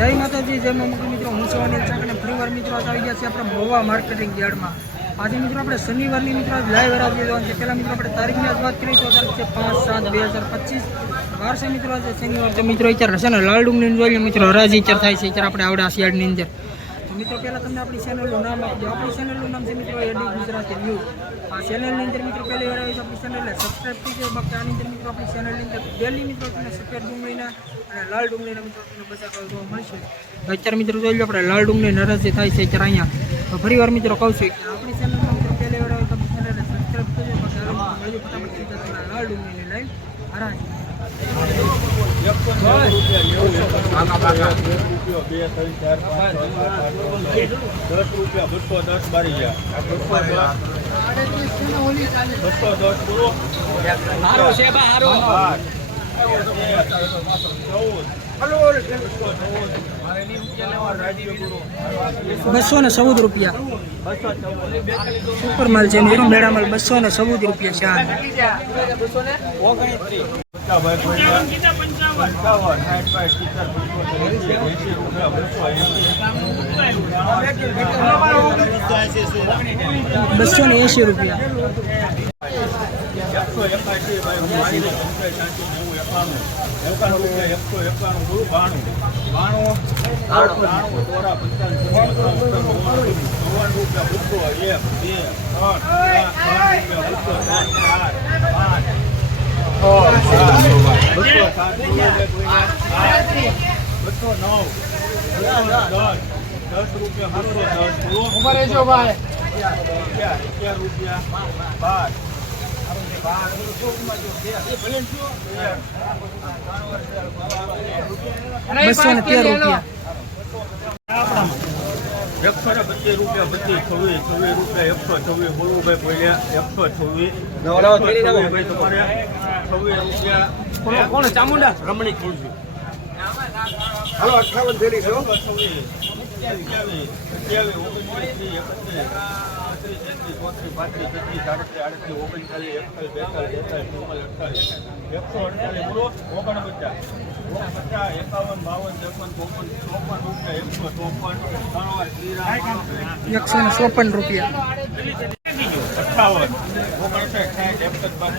જય માતાજી, જય મમ્મી મિત્રો. હું છું અનિલ અને ફરીવાર મિત્રો આવી ગયા છે આપણે મોવા માર્કેટિંગ યાર્ડમાં. આજે મિત્રો આપણે શનિવારની મિત્રો આજ લાઈવ હરાવી દેવાનું છે. પહેલાં મિત્રો આપણે તારીખની આજ વાત કરીએ તો તારીખ છે પાંચ સાત બે હજાર પચીસ. વાર મિત્રો આજે શનિવાર. તો મિત્રો અત્યારે છે ને લાલડુંગની અંદર મિત્રો, હરાજી અત્યારે થાય છે. અત્યારે આપણે આવડે આ શિયાળની અંદર. મિત્રો, પહેલાં તમને આપણી ચેનલનું નામ આપજો. આપણી ચેનલનું નામ છે મિત્રો, એડી ગુજરાતી ન્યૂઝ આ ચેનલની અંદર મિત્રો, પહેલી વાર આવી આપણી ચેનલને સબસ્ક્રાઈબ થઈ બાકી આની અંદર મિત્રો, આપણી ચેનલની અંદર ડેલી મિત્રો, તમને સફેદ ડુંગળીના અને લાલ ડુંગળીના મિત્રો, તમને બધા જોવા મળશે. અત્યારે મિત્રો જોઈ લો, આપણે લાલ ડુંગળી નરસી થાય છે અત્યારે અહીંયા. ફરી વાર મિત્રો કહું છું કે આપણી ચેનલમાં મિત્રો, પહેલી વાર આવી આપણી ચેનલને સબસ્ક્રાઈબ કરજો. બાકી લાલ ડુંગળીની લાઈવ હરાજી. દસ રૂપિયા બસો દસ બારી ગયા બસો ને ચૌદ રૂપિયા. સુપર માલ છે મિત્રો મેળા માલ બસો ને ચૌદ રૂપિયા છે પંચાવન સાઠ બાય સિત્તેર બસો ને એંશી રૂપિયા એકસો એકાસી પંચાયત સાંસી એકાણું એકસો એકાણું બાણું બાણું બાણું ચોરા પંચાવન રૂપિયા બસો એક બે ત્રણ રૂપિયા બસો પાંચ બસો નવ દસ દસ રૂપિયા બસો દસ ઊભા રહેજો ભાઈ. અગિયાર રૂપિયા બાર બસો ને તેર રૂપિયા એકસો ને પચીસ રૂપિયા પચીસ છવ્વીસ છવ્વીસ રૂપિયા એકસો છવ્વીસ બોલવું ભાઈ બોલ્યા એકસો છવ્વીસ. ભાઈ? તમારે છવ્વીસ રૂપિયા કોણ ચામુંડા? રમણી ખુરશી. હાલો અઠાવન થેલી છે એકસો અડતાલીસ ઓગણપચાસ ઓગણપચાસ એકાવન બાવન ત્રેપન ચોપન ચોપન રૂપિયા એકસો ચોપન ત્રણ એકસો ને ચોપન રૂપિયા. અઠાવન ઓગણસાઠ સાઠ એકસઠ બાર ત્રેસઠ ત્રેસઠ રૂપિયા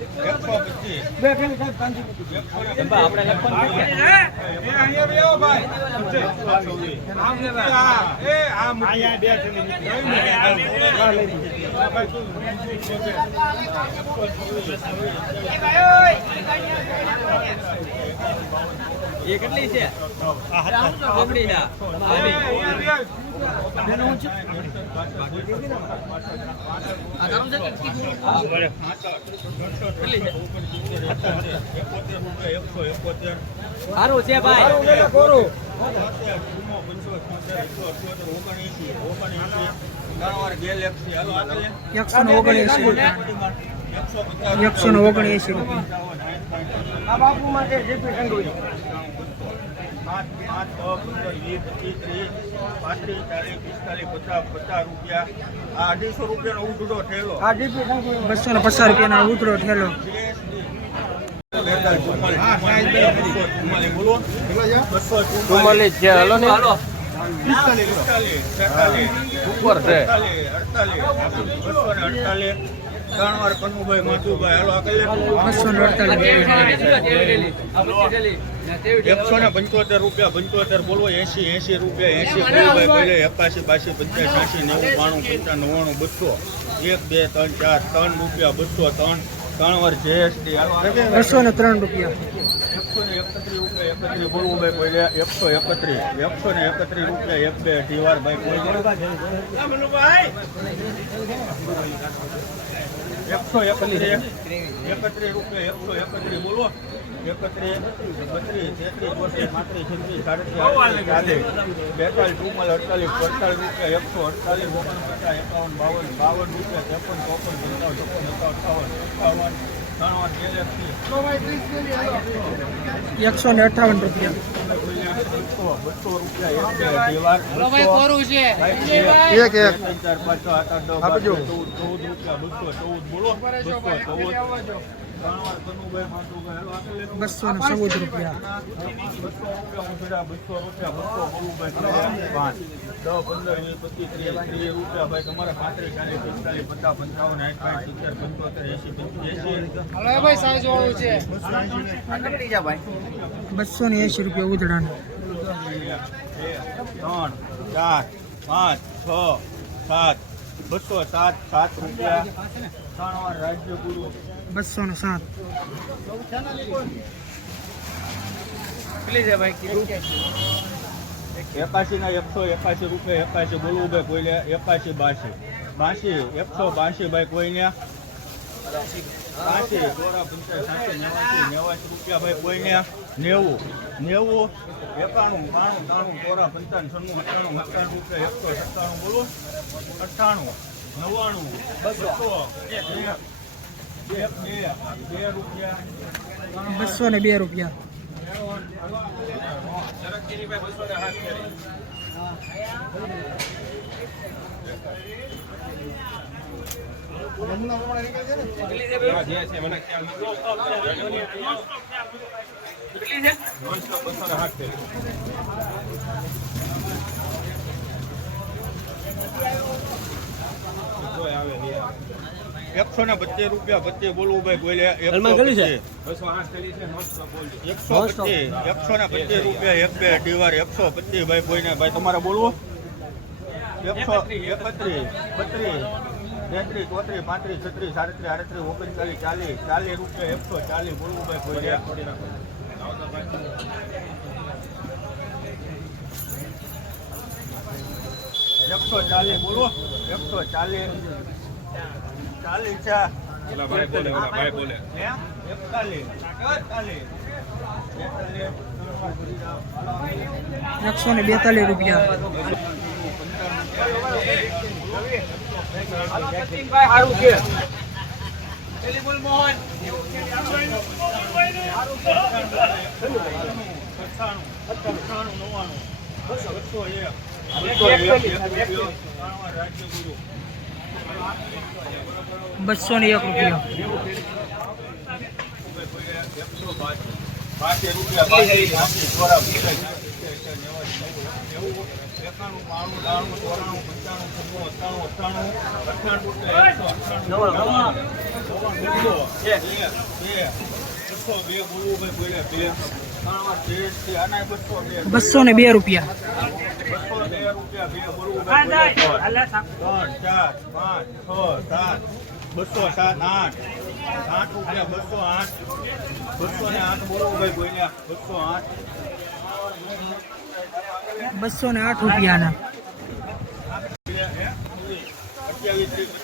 એકસો પચીસ બે થેલી સાહેબ પાંચસો આપણે એ કેટલી છે? આપણી ના સારું છે ભાઈ. કોરું એકસો ઓગણએંસી એકસો ઓગણએંસી રૂપિયા. આ બાપુ માટે જેપી ઠંડુ છે અઢીસો રૂપિયાનો ઉધડો થયેલો આ જેપી ઠંડુ છે. બસો ને પચાસ રૂપિયાનો ઉતરો ઠેલો. ચુમ્માલીસ છે હલો ને. ઉપર છે. ત્રણ વાર કનુભાઈ માધુભાઈ હાલો આ કઈ એકસો ને પંચોતેર રૂપિયા પંચોતેર બોલવો એસી એસી રૂપિયા એસી બોલભાઈ પહેલે એકાસી બાસી પંચાસી છ્યાસી નેવું બાણું પંચાણું નવ્વાણું બસો. એક બે ત્રણ ચાર ત્રણ રૂપિયા બસો ત્રણ ત્રણ વાર જીએસટી બસો ને ત્રણ રૂપિયા. એકસો ને એકત્રીસ રૂપિયા એકત્રીસ બોલવું ભાઈ પહેલે એકસો એકત્રીસ એકસો ને એકત્રીસ રૂપિયા એક બે ટીવાર ભાઈ કોઈ એકસો એકત્રીસ એકત્રીસ રૂપિયા, એકસો એકત્રીસ બોલો. એકત્રીસ, બત્રીસ, તેત્રીસ, ચોત્રીસ, પાંત્રીસ, છત્રીસ, સાડત્રીસ, આડત્રીસ બેતાલીસ, ચુમ્માલીસ, અડતાલીસ પડતાલીસ રૂપિયા, એકસો અડતાલીસ, ઓગણપચાસ, એકાવન, બાવન બાવન રૂપિયા, ત્રેપન, ચોપન પંચાવન ચોપન, એકાવન અઠાવન એકસો ને અઠાવન રૂપિયા. એક એક. એક આપજો ચૌદ ચૌદ રૂપિયા બસો ચૌદ. બોલો બસો ચૌદ. બસો ને ચૌદ રૂપિયા. બસો રૂપિયા પાંચ દસ પંદર વીસ પચીસ ત્રીસ ત્રીસ રૂપિયા ભાઈ તમારે પાંત્રીસ ચાલીસ પિસ્તાલીસ પચાસ પંચાવન સાઠ સાઠ સિત્તેર પંચોતેર એસી પંચ્યાસી બસો ને એંશી રૂપિયા ઉધડાના. ત્રણ ચાર પાંચ છ સાત બસો સાત સાત રૂપિયા. ત્રણ વાર રાજ્ય ગુરુ. બસો ને સાત એકાશી ના એકસો એકાશી રૂપિયા એકાશી બોલવું ભાઈ કોઈને એકાશી બાસી. બાસી એકસો બાસી ભાઈ કોઈને. નેવું નેવું એકાણું બાણું ત્રાણું ચોરા પંચાવન છન્નું અઠ્ઠાણું રૂપિયા એકસો સત્તાણું બોલો અઠ્ઠાણું નવ્વાણું બસો બે રૂપિયા બસો ને બે રૂપિયા. એકસો ને પચીસ રૂપિયા પચીસ બોલવું ભાઈ બોલે એકસો પચીસ. એકસો ને પચીસ રૂપિયા એક બે ડીવાર એકસો પચીસ ભાઈ કોઈને ભાઈ તમારે બોલવું? એકસો એકત્રીસ બત્રીસ તેત્રીસ ચોત્રીસ પાંત્રીસ છત્રીસ સાડત્રીસ આડત્રીસ ઓગણચાલીસ ચાલીસ ચાલીસ રૂપિયા એકસો ચાલીસ બોલવું ભાઈ કોઈને એકસો ચાલીસ બોલો. એકસો ચાલીસ. ચાલીસ એકતાલીસ. એકસો ને બેતાલીસ રૂપિયા. બસો ને એક રૂપિયા. રૂપિયા એકાણું બાણું દાણું ચોરાણું પંચાણું છન્નું એકસો બે બે. બસો બે બોલવું ભાઈ બોલે બે. બસો બે. ને બે રૂપિયા. બસો બે રૂપિયા બે બોલવું ત્રણ. ચાર પાંચ છ સાત બસો સાત આઠ. આઠ રૂપિયા બસો આઠ. બસો ને આઠ બોલવું ભાઈ બોલ્યા બસો આઠ. બસો ને આઠ રૂપિયાના. અઠ્યાવીસ ત્રીસ